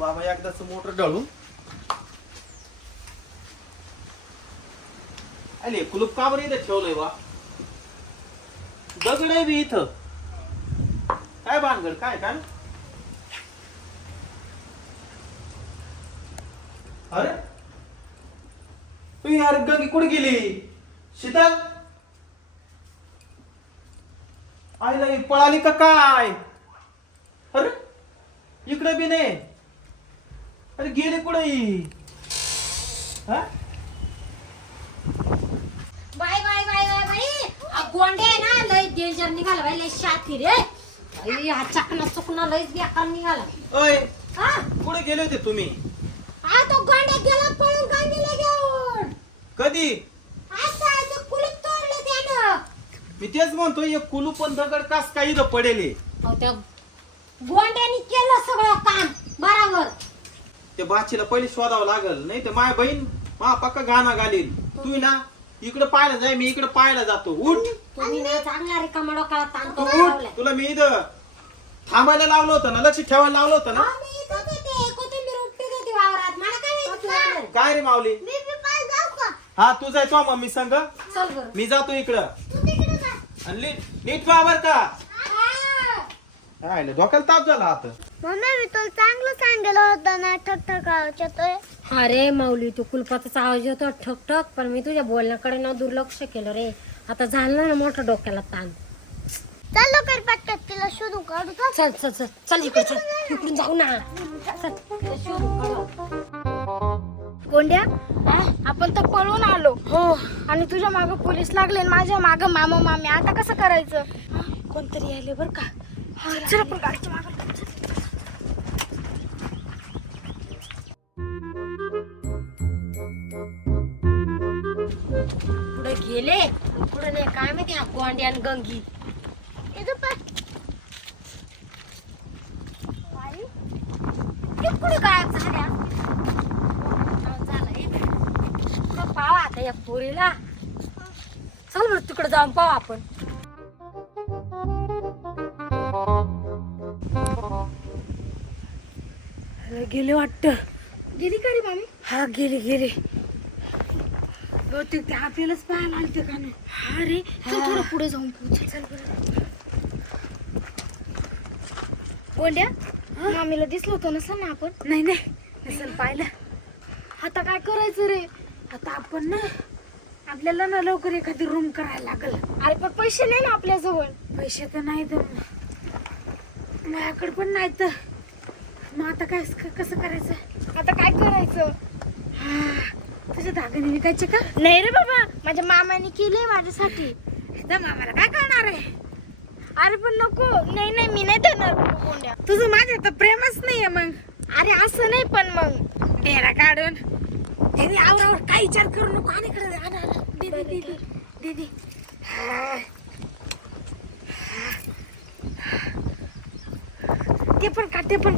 एकदाच बाबा मोटर ढळून अरे कुलूप बरं इथं ठेवलंय बा आहे बी इथं काय भानगड काय काय अरे अरे यार कुठे गेली शीतल आई नाही पळाली का काय अरे इकडे बी नाही अरे गेले कुठे bye bye bye bye bye अब गोंडे ना लय डेंजर नि घाल बायले शाती रे ऐ हा चकना सुकना लाई देकर निघाला ओय हा कुठे गेलो होते तुम्ही हा तो गोंडे गेला पळून गांधीले घेऊन कधी आज काय तो कुलू तोरले सैनो मी तेच म्हणतो एक कुलू पण दगड खास काही धपडले अ त्या गोंड्याने केलं सगळं काम बरोबर ते बाचीला पहिले शोधावं लागल नाही माय बहीण मा पक्का गाणं गाली okay. तू ना इकडे पाहायला जाय मी इकडे पाहायला जातो उठ उठ तुला मी इथं थांबायला लावलं होतं ना लक्ष ठेवायला लावलं होतं ना काय रे मावली हा तू जायचो मम मी सांग मी जातो इकडं नीट नीट का डोक्याला मी चांगलं सांगेल होतं ना ठक ठक आवाज अरे मौली तू कुलपाचा आवाज होतो ठक ठक पण मी तुझ्या बोलण्याकडे ना दुर्लक्ष केलं रे आता झालं ना मोठं डोक्याला ताण चल लवकर पाटत तिला शोधू काढू चल चल चल इकडे चल, चल, चल जाऊ ना कोंड्या आपण तर पळून आलो हो आणि तुझ्या माग पोलीस लागले माझ्या माग मामा मामी आता कसं करायचं कोणतरी यायले बर का Oh, चला चला, पुड़ा गेले नाही काय म्हणते आणि गंगी पाहिजे झाल्या झालं पावा आता या पोरीला चल मृत्यू कड जाऊन पाहू आपण गेले वाटत गेली का रे मामी हा गेले गेले आपल्यालाच पाहायला लागते का हा रे पुढे जाऊन पोचाय चाल मामीला दिसलो होतो नसल ना आपण नाही नाही नसाल पाहिलं आता काय करायचं रे आता आपण ना आपल्याला ना लवकर एखादी रूम करायला लागल अरे पण पैसे नाही ना आपल्याजवळ पैसे तर नाही तर माझ्याकडे पण नाही तर मग आता काय कसं करायचं आता काय करायचं करायचं का, का नाही रे बाबा माझ्या मामाने केले माझ्यासाठी मामाला काय करणार आहे अरे पण नको नाही नाही मी नाही तर तुझं माझ्या तर प्रेमच नाहीये मग अरे असं नाही पण मग डेरा काढून आवरावर काय विचार करू नको दीदी आणि दीदी दीदी पण पण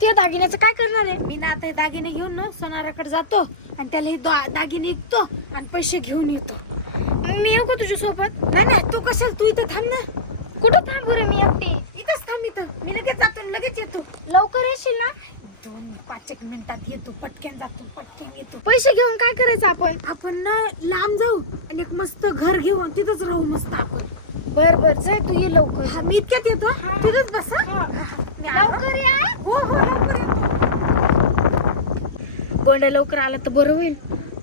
ते दागिन्याचं काय करणार आहे मी ना आता हे दागिने घेऊन ना सोनाराकडे जातो आणि त्याला हे दागिने विकतो आणि पैसे घेऊन येतो मी येऊ तुझ्या सोबत नाही ना तू कस तू इथं थांब ना कुठं थांबू रे मी इथं थांब इथं मी लगेच जातो लगेच येतो लवकर येशील ना येतो पाच पा? एक मिनिटात येतो पटकन जातो पटकन येतो पैसे घेऊन काय करायचं आपण आपण ना लांब जाऊ आणि एक मस्त घर घेऊन तिथंच राहू मस्त आपण बर बर जाय तू ये लवकर हा मी इतक्यात येतो तिथंच बस लवकर हो तो तो हो लवकर येतो गोंड्या लवकर आला तर बरं होईल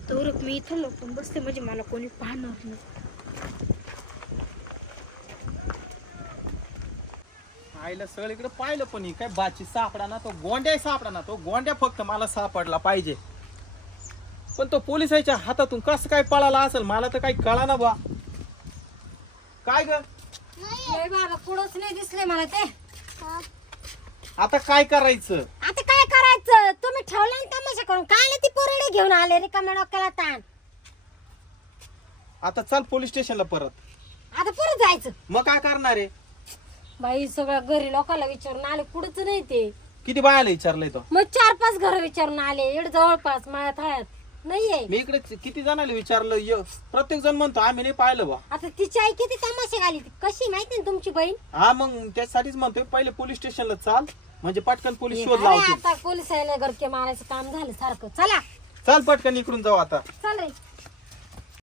तो रुक मी इथं लवकर बसते म्हणजे मला कोणी पाहणार नाही आईला सगळं इकडे पाहिलं पण काय बाची सापडा ना तो गोंड्या सापडा ना तो गोंड्या फक्त मला सापडला पाहिजे पण तो पोलिसाच्या हातातून कसं काय पळाला असेल मला तर काही कळा ना बा काय गुडच नाही दिसले मला ते आता काय करायचं आता काय करायचं तुम्ही ठेवलं ना तमाशा करून काय ती पोरडे घेऊन आले रे का म्हणला ताण आता चल पोलीस स्टेशनला परत आता परत जायचं मग काय करणार रे बाई घरी लोकांना विचारून आले कुठेच नाही ते किती पाहायला विचारलंय तो मग चार पाच घर विचारून आले जवळपास मी इकडे किती विचारलं प्रत्येक जण म्हणतो आम्ही नाही पाहिलं बा आता तिची आई किती तमाशे आली कशी माहिती ना तुमची बहीण हा मग त्यासाठीच म्हणतो पहिले पोलीस स्टेशनला चाल म्हणजे पटकन पोलीस शोध लावतो आता पोलिस मारायचं काम झालं सारखं चला चल पटकन इकडून जाऊ आता रे